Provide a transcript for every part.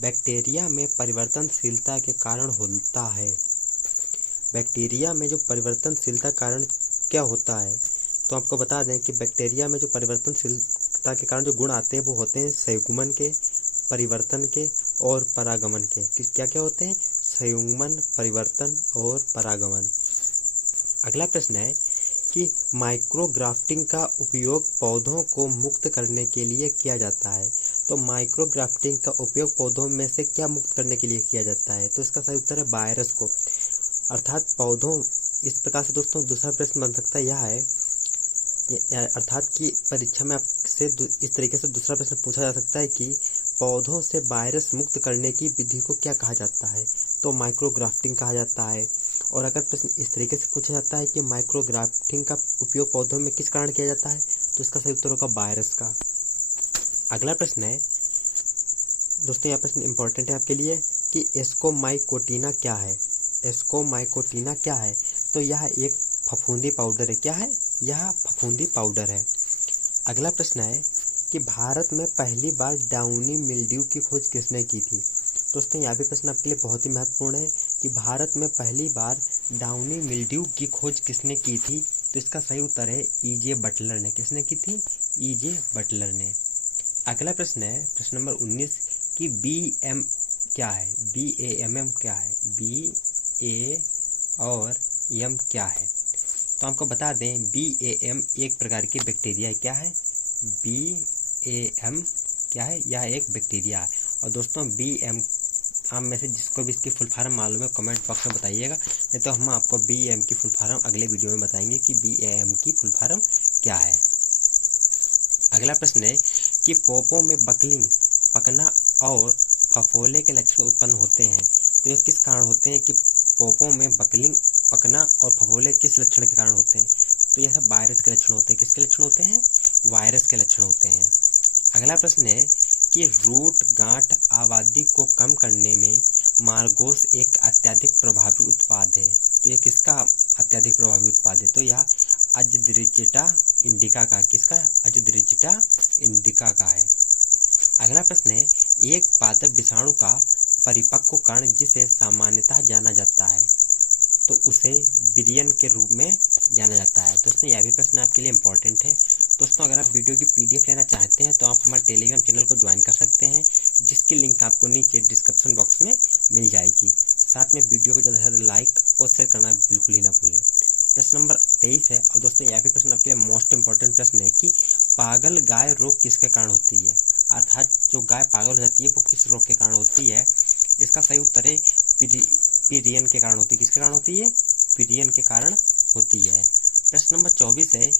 Bacteria में परिवर्तनशीलता के कारण होता है। बैक्टीरिया में जो परिवर्तनशीलता कारण क्या होता है, तो आपको बता दें कि बैक्टीरिया में जो परिवर्तनशीलता के कारण जो गुण आते हैं वो होते हैं संयुग्मन के, परिवर्तन के और परागमन के। क्या क्या होते हैं? संयुग्मन, परिवर्तन और परागमन। अगला प्रश्न है कि माइक्रोग्राफ्टिंग का उपयोग पौधों को मुक्त करने के लिए किया जाता है। तो माइक्रोग्राफ्टिंग का उपयोग पौधों में से क्या मुक्त करने के लिए किया जाता है? तो इसका सही उत्तर है वायरस को, अर्थात पौधों। इस प्रकार से दोस्तों दूसरा प्रश्न बन सकता है यह है, अर्थात कि परीक्षा में आपसे इस तरीके से दूसरा प्रश्न पूछा जा सकता है कि पौधों से वायरस मुक्त करने की विधि को क्या कहा जाता है? तो माइक्रोग्राफ्टिंग कहा जाता है। और अगर प्रश्न इस तरीके से पूछा जाता है कि माइक्रोग्राफ्टिंग का उपयोग पौधों में किस कारण किया जाता है, तो इसका सही उत्तर होगा वायरस का। अगला प्रश्न है दोस्तों, यह प्रश्न इंपॉर्टेंट है आपके लिए कि एस्कोमाइकोटिना क्या है? एस्कोमाइकोटिना क्या है? तो यह एक फफूंदी पाउडर है। क्या है? यह फफूंदी पाउडर है। अगला प्रश्न है कि भारत में पहली बार डाउनी मिल्ड्यू की खोज किसने की थी? दोस्तों यह भी प्रश्न आपके लिए बहुत ही महत्वपूर्ण है कि भारत में पहली बार डाउनी मिल्ड्यू की खोज किसने की थी? तो इसका सही उत्तर है E.J. बटलर ने। किसने की थी? E.J. बटलर ने। अगला प्रश्न है प्रश्न नंबर 19 कि BM क्या है? BAMM क्या है? BA और M क्या है? तो हमको बता दें BAM एक प्रकार की बैक्टीरिया है। क्या है? BAM क्या है? यह एक बैक्टीरिया है। और दोस्तों BM आप में से जिसको भी इसकी फुल फॉर्म मालूम है कमेंट बॉक्स में बताइएगा, नहीं तो हम आपको BAM की फुल फॉर्म अगले वीडियो में बताएंगे कि BAM की फुल फॉर्म क्या है। अगला प्रश्न है कि पोपो में बकलिंग, पकना और फफोले के लक्षण उत्पन्न होते हैं। तो यह किस कारण होते हैं कि पोपो में बकलिंग, पकना और फफोले किस लक्षण के कारण होते हैं? तो यह सब वायरस के लक्षण होते हैं। किसके लक्षण होते हैं? वायरस के लक्षण होते हैं। अगला प्रश्न है कि रूट गांठ आबादी को कम करने में मार्गोस एक अत्यधिक प्रभावी उत्पाद है। तो यह किसका अत्यधिक प्रभावी उत्पाद है? तो यह अजद्रिजिटा इंडिका का। किसका? अजद्रिजिटा इंडिका का है। अगला प्रश्न है एक पादप विषाणु का परिपक्व कण जिसे सामान्यतः जाना जाता है, तो उसे विरियन के रूप में जाना जाता है। दोस्तों यह भी प्रश्न आपके लिए इंपॉर्टेंट है। दोस्तों अगर आप वीडियो की PDF लेना चाहते हैं तो आप हमारे टेलीग्राम चैनल को ज्वाइन कर सकते हैं, जिसकी लिंक आपको नीचे डिस्क्रिप्शन बॉक्स में मिल जाएगी। साथ में वीडियो को ज़्यादा से ज़्यादा लाइक और शेयर करना बिल्कुल ही ना भूलें। प्रश्न नंबर 23 है, और दोस्तों यह भी प्रश्न आपके लिए मोस्ट इंपॉर्टेंट प्रश्न है कि पागल गाय रोग किसके कारण होती है? अर्थात जो गाय पागल हो जाती है वो किस रोग के कारण होती है? इसका सही उत्तर है पीरियन के कारण होती है। किसके कारण होती है? पीरियन के कारण होती है। प्रश्न नंबर 24 है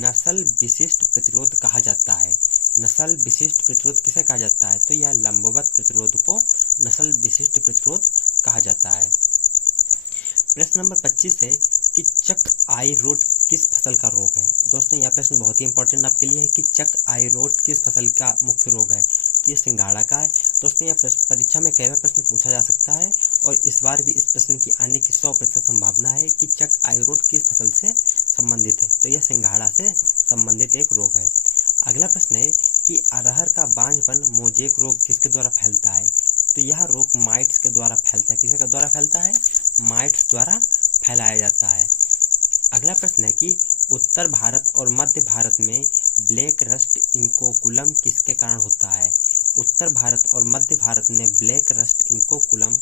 नस्ल विशिष्ट प्रतिरोध कहा जाता है। नस्ल विशिष्ट प्रतिरोध किसे कहा जाता है? तो यह लंबवत प्रतिरोध को नस्ल विशिष्ट प्रतिरोध कहा जाता है। प्रश्न नंबर 25 है कि चक आई रोट किस फसल का रोग है? दोस्तों यह प्रश्न बहुत ही इंपॉर्टेंट आपके लिए है कि चक आई रोट किस फसल का मुख्य रोग है? तो ये सिंघाड़ा का है। दोस्तों यह परीक्षा में कई बार प्रश्न पूछा जा सकता है और इस बार भी इस प्रश्न की आने की 100% संभावना है कि चक आई रोट किस फसल से संबंधित है? तो यह सिंघाड़ा से संबंधित एक रोग है। अगला प्रश्न है कि अरहर का बांझपन मोजेक रोग किसके द्वारा फैलता है? तो यह रोग माइट्स के द्वारा फैलता है। किसके द्वारा फैलता है? माइट्स द्वारा फैलाया जाता है। अगला प्रश्न है कि उत्तर भारत और मध्य भारत में ब्लैक रस्ट इंकोकुलम किसके कारण होता है? उत्तर भारत और मध्य भारत में ब्लैक रस्ट इंकोकुलम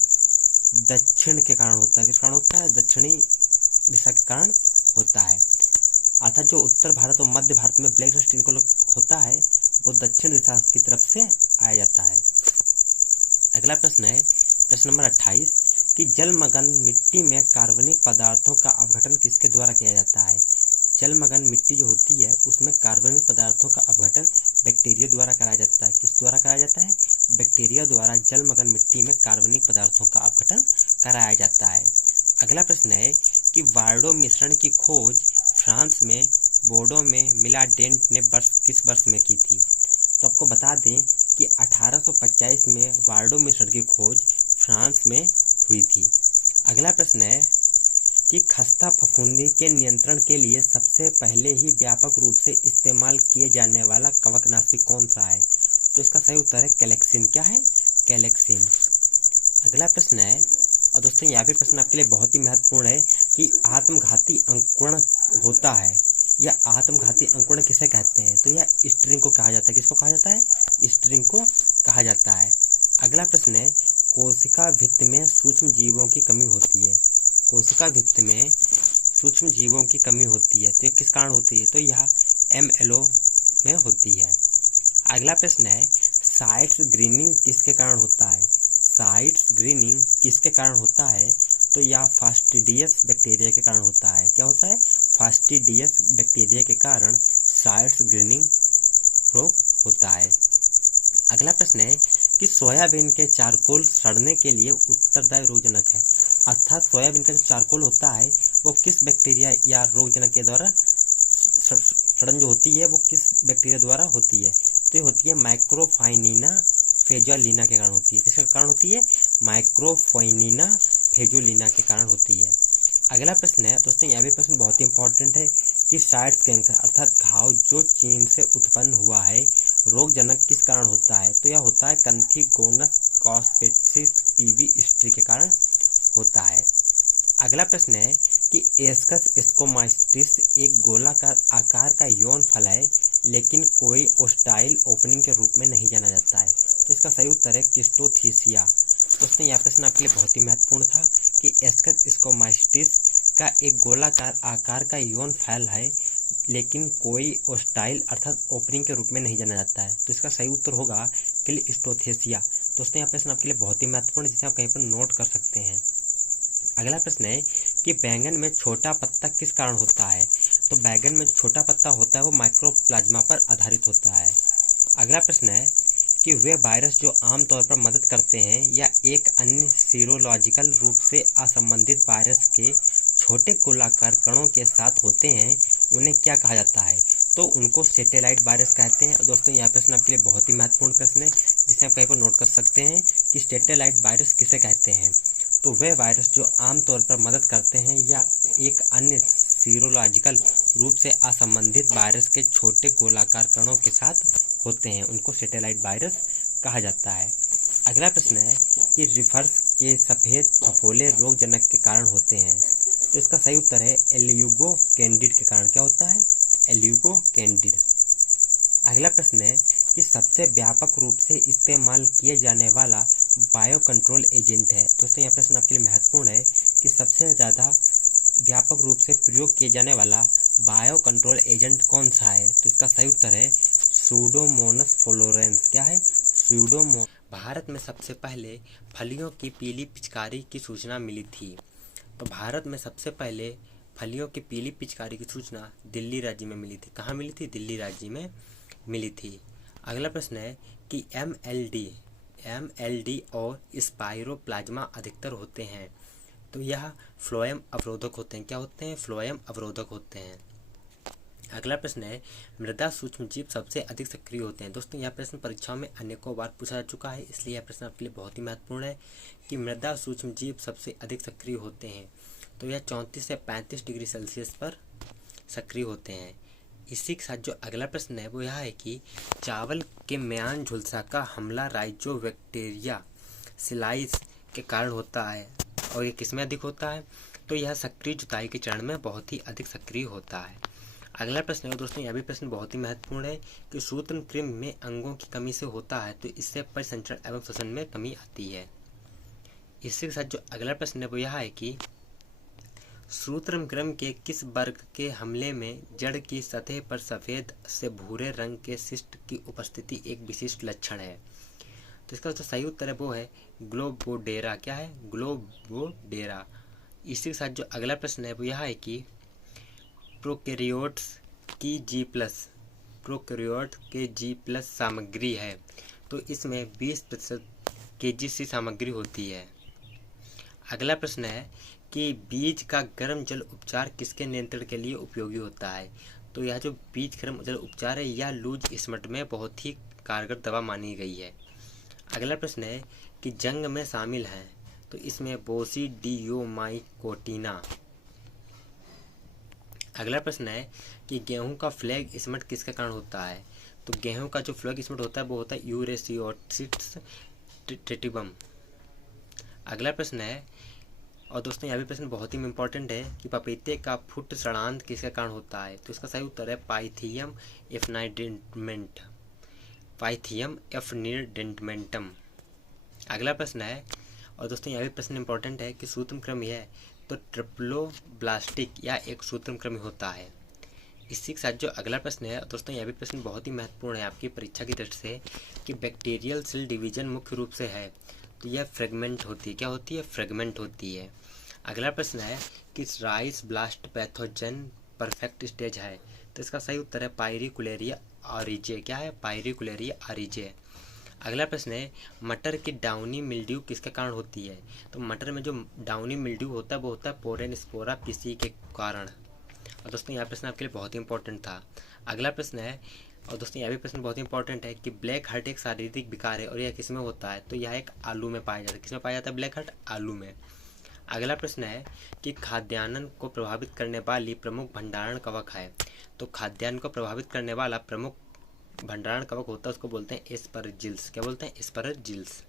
दक्षिण के कारण होता है। किस कारण होता है? दक्षिणी दिशा के कारण होता है। अर्थात जो उत्तर भारत और मध्य भारत में ब्लैक रस्ट इंकोकुलम होता है वो दक्षिण दिशा की तरफ से आया जाता है। अगला प्रश्न है प्रश्न नंबर 28 कि जलमग्न मिट्टी में कार्बनिक पदार्थों का अपघटन किसके द्वारा किया जाता है? जलमग्न मिट्टी जो होती है उसमें कार्बनिक पदार्थों का अपघटन बैक्टीरिया द्वारा कराया जाता है। किस द्वारा कराया जाता है? बैक्टीरिया द्वारा जलमग्न मिट्टी में कार्बनिक पदार्थों का अपघटन कराया जाता है। अगला प्रश्न है कि वार्डो मिश्रण की खोज फ्रांस में बोर्डो में मिलाडेंट ने किस वर्ष में की थी? तो आपको बता दें कि 1825 में वार्डो मिश्रण की खोज फ्रांस में हुई थी। अगला प्रश्न है कि खस्ता फफूंदी के नियंत्रण के लिए सबसे पहले ही व्यापक रूप से इस्तेमाल किए जाने वाला कवकनाशी कौन सा है? तो इसका सही उत्तर है कैलेक्सिन। क्या है? कैलेक्सिन। अगला प्रश्न है, और दोस्तों यह भी प्रश्न आपके लिए बहुत ही महत्वपूर्ण है कि आत्मघाती अंकुरण होता है, या आत्मघाती अंकुरण किसे कहते हैं? तो यह स्ट्रिंग को कहा जाता है। किसको कहा जाता है? स्ट्रिंग को कहा जाता है। अगला प्रश्न है, कोशिका भित्ति में सूक्ष्म जीवों की कमी होती है। कोशिका भित्ति में सूक्ष्म जीवों की कमी होती है, तो ये किस कारण होती है? तो यह MLO में होती है। अगला प्रश्न है, साइट्स ग्रीनिंग किसके कारण होता है? साइट्स ग्रीनिंग किसके कारण होता है? तो यह फास्टिडियस बैक्टीरिया के कारण होता है। क्या होता है? फास्टिडियस बैक्टीरिया के कारण साइट्स ग्रीनिंग रोग होता है। अगला प्रश्न है कि सोयाबीन के चारकोल सड़ने के लिए उत्तरदायी रोगजनक है, अर्थात सोयाबीन का जो चारकोल होता है वो किस बैक्टीरिया या रोगजनक के द्वारा सड़न जो होती है वो किस बैक्टीरिया द्वारा होती है? तो ये होती है माइक्रोफाइनिना फेजोलिना के कारण होती है। किसके कारण होती है? माइक्रोफाइनिना फेजोलिना के कारण होती है। अगला प्रश्न है दोस्तों, यह भी प्रश्न बहुत ही इंपॉर्टेंट है कि साइट्स कैंकर अर्थात घाव जो चीन से उत्पन्न हुआ है रोगजनक किस कारण होता है? तो यह होता है कंथीगोनस कॉस्पेसिस पीवी स्ट्री के कारण होता है। अगला प्रश्न है कि एस्कस स्कोमाइटिस एक गोलाकार आकार का यौन फल है, लेकिन कोई ओस्टाइल ओपनिंग के रूप में नहीं जाना जाता है। तो इसका सही उत्तर है किस्टोथीसिया। दोस्तों यह प्रश्न आपके लिए बहुत ही महत्वपूर्ण था कि एस्कस स्कोमाइटिस का एक गोलाकार आकार का यौन फल है, लेकिन कोई ओस्टाइल अर्थात ओपनिंग के रूप में नहीं जाना जाता है। तो इसका सही उत्तर होगा क्लिस्टोथेसिया। दोस्तों यह प्रश्न आपके लिए बहुत ही महत्वपूर्ण है, जिसे आप कहीं पर नोट कर सकते हैं। अगला प्रश्न है कि बैंगन में छोटा पत्ता किस कारण होता है? तो बैंगन में जो छोटा पत्ता होता है वो माइक्रोप्लाज्मा पर आधारित होता है। अगला प्रश्न है कि वे वायरस जो आमतौर पर मदद करते हैं या एक अन्य सीरोलॉजिकल रूप से असंबंधित वायरस के छोटे गोलाकार कणों के साथ होते हैं, उन्हें क्या कहा जाता है? तो उनको सैटेलाइट वायरस कहते हैं। दोस्तों यह प्रश्न आपके लिए बहुत ही महत्वपूर्ण प्रश्न है, जिसे आप कहीं पर नोट कर सकते हैं कि सैटेलाइट वायरस किसे कहते हैं? तो वे वायरस जो आमतौर पर मदद करते हैं या एक अन्य सीरोलॉजिकल रूप से असंबंधित वायरस के छोटे गोलाकार कणों के साथ होते हैं, उनको सैटेलाइट वायरस कहा जाता है। अगला प्रश्न है कि रिफर्स के सफ़ेद फफोले रोगजनक के कारण होते हैं। तो इसका सही उत्तर है एल्यूगो कैंडिड के कारण। क्या होता है? एल्यूगो कैंडिड। अगला प्रश्न है कि सबसे व्यापक रूप से इस्तेमाल किए जाने वाला बायो कंट्रोल एजेंट है। दोस्तों यह प्रश्न आपके लिए महत्वपूर्ण है कि सबसे ज़्यादा व्यापक रूप से प्रयोग किए जाने वाला बायो कंट्रोल एजेंट कौन सा है? तो इसका सही उत्तर है सूडोमोनास फ्लोरेंस। क्या है? सूडोमोनास। भारत में सबसे पहले फलियों की पीली पिचकारी की सूचना मिली थी। तो भारत में सबसे पहले फलियों की पीली पिचकारी की सूचना दिल्ली राज्य में मिली थी। कहाँ मिली थी? दिल्ली राज्य में मिली थी। अगला प्रश्न है कि MLD और स्पाइरोप्लाज्मा अधिकतर होते हैं, तो यह फ्लोएम अवरोधक होते हैं। क्या होते हैं? फ्लोएम अवरोधक होते हैं। अगला प्रश्न है मृदा सूक्ष्मजीव सबसे अधिक सक्रिय होते हैं। दोस्तों यह प्रश्न परीक्षाओं में अनेकों बार पूछा जा चुका है, इसलिए यह प्रश्न आपके लिए बहुत ही महत्वपूर्ण है कि मृदा सूक्ष्मजीव सबसे अधिक सक्रिय होते हैं। तो यह 34 से 35 डिग्री सेल्सियस पर सक्रिय होते हैं। इसी के साथ जो अगला प्रश्न है वो यह है कि चावल के म्यान झुलसा का हमला राइजोबैक्टीरिया सिलाइस के कारण होता है, और ये किसमें अधिक होता है? तो यह सक्रिय जुताई के चरण में बहुत ही अधिक सक्रिय होता है। अगला प्रश्न है दोस्तों, यह भी प्रश्न बहुत ही महत्वपूर्ण है कि सूत्रकृमि में अंगों की कमी से होता है, तो इससे परिसंचरण एवं श्वसन में कमी आती है। इसी के साथ जो अगला प्रश्न है वो यह है कि सूत्रकृमि के किस वर्ग के हमले में जड़ की सतह पर सफ़ेद से भूरे रंग के सिस्ट की उपस्थिति एक विशिष्ट लक्षण है? तो इसका जो सही उत्तर है वो है ग्लोबोडेरा। क्या है? ग्लोबोडेरा। इसी के साथ जो अगला प्रश्न है वो यह है कि प्रोकैरियोट्स की G+ सामग्री है, तो इसमें 20% KGC सामग्री होती है। अगला प्रश्न है कि बीज का गर्म जल उपचार किसके नियंत्रण के लिए उपयोगी होता है? तो यह जो बीज गर्म जल उपचार है यह लूज स्मट में बहुत ही कारगर दवा मानी गई है। अगला प्रश्न है कि जंग में शामिल हैं, तो इसमें बोसिडियोमाइकोटिना। अगला प्रश्न है कि गेहूं का फ्लैग स्मट किसके कारण होता है? तो गेहूं का जो फ्लैग स्मट होता है वो होता है यूरेसियोसिस ट्रिटिबम। अगला प्रश्न है, और दोस्तों यह भी प्रश्न बहुत ही इंपॉर्टेंट है, कि पपीते का फुट सड़ांध किसके कारण होता है? तो इसका सही उत्तर है पाइथियम एफिनिडेंटमेंट, पाइथियम एफिनिडेंटमेंटम। अगला प्रश्न है, और दोस्तों यह भी प्रश्न इंपॉर्टेंट है, कि सूत्रक्रमी है तो ट्रिप्लोब्लास्टिक या एक सूत्रक्रमी होता है। इसी के साथ जो अगला प्रश्न है दोस्तों, यह भी प्रश्न बहुत ही महत्वपूर्ण है आपकी परीक्षा की दृष्टि से, कि बैक्टीरियल सेल डिवीजन मुख्य रूप से है तो यह फ्रेगमेंट होती है। क्या होती है? फ्रेगमेंट होती है। अगला प्रश्न है कि rice blast pathogen perfect stage है? तो इसका सही उत्तर है पायरिकुलेरिया ऑरिजे। क्या है? पायरिकुलेरिया ऑरिजे। अगला प्रश्न है, मटर की डाउनी मिल्ड्यू किसके कारण होती है? तो मटर में जो डाउनी मिल्ड्यू होता है वो होता है पोरेनस्पोरा पिसी के कारण। और दोस्तों यह प्रश्न आपके लिए बहुत ही इंपॉर्टेंट था। अगला प्रश्न है, और दोस्तों यह भी प्रश्न बहुत ही इंपॉर्टेंट है, कि ब्लैक हर्ट एक शारीरिक विकार है और यह किस में होता है? तो यह एक आलू में पाया जाता है। किसमें पाया जाता है ब्लैक हर्ट? आलू में। अगला प्रश्न है कि खाद्यान्न को प्रभावित करने वाली प्रमुख भंडारण कवक है? तो खाद्यान्न को प्रभावित करने वाला प्रमुख भंडारण कवक होता है, उसको बोलते हैं एस्परजिल्स। क्या बोलते हैं? एस्परजिल्स।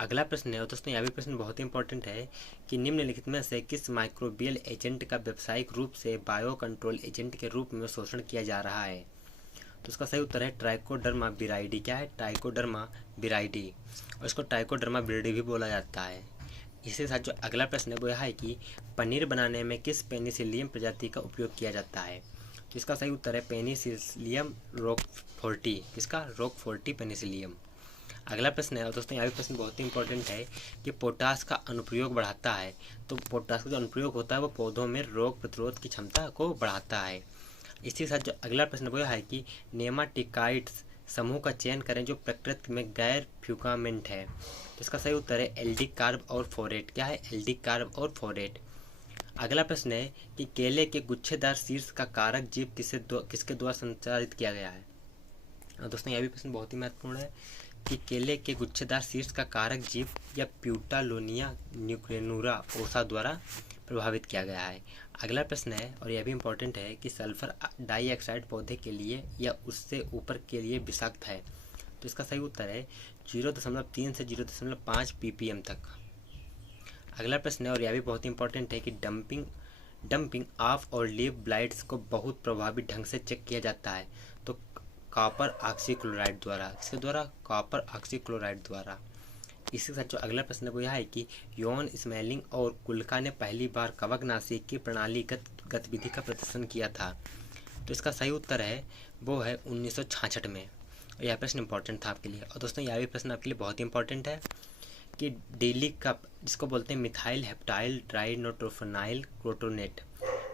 अगला प्रश्न है, और दोस्तों यह भी प्रश्न बहुत ही इंपॉर्टेंट है, कि निम्नलिखित में से किस माइक्रोबियल एजेंट का व्यावसायिक रूप से बायो कंट्रोल एजेंट के रूप में शोषण किया जा रहा है? तो इसका सही उत्तर है ट्राइकोडर्मा विराइडी। क्या है? ट्राइकोडर्मा विराइडी, और इसको ट्राइकोडर्मा विराइडी भी बोला जाता है। इसके साथ जो अगला प्रश्न है वो यह है कि पनीर बनाने में किस पेनिसिलियम प्रजाति का उपयोग किया जाता है? तो इसका सही उत्तर है पेनिसिलियम रोकफोर्टी। किसका? रोकफोर्टी पेनिसिलियम। अगला प्रश्न है, और दोस्तों यह भी प्रश्न बहुत ही इंपॉर्टेंट है, कि पोटास का अनुप्रयोग बढ़ाता है? तो पोटास का जो अनुप्रयोग होता है वो पौधों में रोग प्रतिरोध की क्षमता को बढ़ाता है। इसी के साथ जो अगला प्रश्न वो है कि नेमाटिकाइड्स समूह का चयन करें जो प्रकृति में गैर फ्यूगामेंट है? तो इसका सही उत्तर है एल्डिक कार्ब और फोरेट। क्या है? एल्डिक कार्ब और फोरेट। अगला प्रश्न है कि केले के गुच्छेदार शीर्ष का कारक जीव किसके द्वारा संचालित किया गया है? और दोस्तों यह भी प्रश्न बहुत ही महत्वपूर्ण है, कि केले के गुच्छेदार शीर्ष का कारक जीव या प्यूटालोनिया न्यूक्रेनुरा ओसा द्वारा प्रभावित किया गया है। अगला प्रश्न है, और यह भी इंपॉर्टेंट है, कि सल्फर डाइऑक्साइड पौधे के लिए या उससे ऊपर के लिए विषाक्त है? तो इसका सही उत्तर है 0.3 से 0.5 ppm तक। अगला प्रश्न है, और यह भी बहुत इंपॉर्टेंट है, कि डंपिंग ऑफ और लीव ब्लाइट्स को बहुत प्रभावी ढंग से चेक किया जाता है? तो कॉपर ऑक्सीक्लोराइड द्वारा। किसके द्वारा? कॉपर ऑक्सीक्लोराइड द्वारा। इसके साथ जो अगला प्रश्न है वो यह है कि योन स्मेलिंग और कुल्का ने पहली बार कवकनाशी की प्रणालीगत गतिविधि का प्रदर्शन किया था? तो इसका सही उत्तर है वो है 1966 में। और यह प्रश्न इंपॉर्टेंट था आपके लिए। और दोस्तों यह भी प्रश्न आपके लिए बहुत ही इंपॉर्टेंट है, कि डेली कप जिसको बोलते हैं मिथाइल हेप्टाइल ट्राइनोट्रोफेनाइल क्रोटोनेट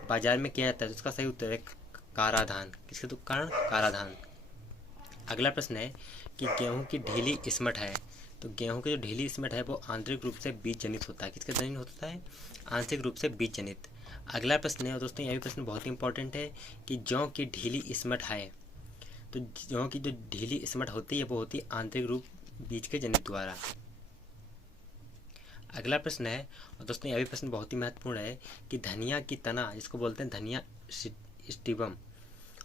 बाजार में किया जाता है? तो इसका सही उत्तर है काराधान। किसके कारण? काराधान। अगला प्रश्न है कि गेहूं की ढीली स्मट है? तो गेहूं की जो ढीली स्मट है वो आंतरिक रूप से बीज जनित होता है। किसके जनित होता है? आंतरिक रूप से बीज जनित। अगला प्रश्न है, और दोस्तों यह भी प्रश्न बहुत ही इंपॉर्टेंट है, कि जौ की ढीली स्मट है? तो जौ की जो ढीली स्मट होती है वो होती है आंतरिक रूप बीज के जनित द्वारा। अगला प्रश्न है, और दोस्तों यह भी प्रश्न बहुत ही महत्वपूर्ण है, कि धनिया की तना जिसको बोलते हैं धनिया स्टिबम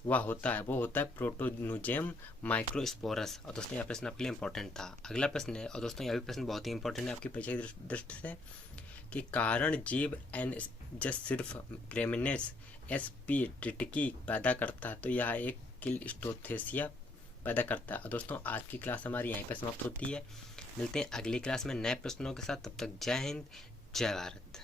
वो होता है प्रोटोनुजेम माइक्रोस्पोरस। और दोस्तों यह प्रश्न आपके लिए इंपॉर्टेंट था। अगला प्रश्न है, और दोस्तों यह भी प्रश्न बहुत ही इंपॉर्टेंट है आपकी परीक्षा की दृष्टि से, कि कारण जीव एन जस्ट सिर्फ ग्रेमिनेस एसपी ट्रिटिकी पैदा करता है? तो यह एक किलस्टोथेसिया पैदा करता है। और दोस्तों आज की क्लास हमारी यहीं पर समाप्त होती है। मिलते हैं अगली क्लास में नए प्रश्नों के साथ। तब तक जय हिंद, जय भारत।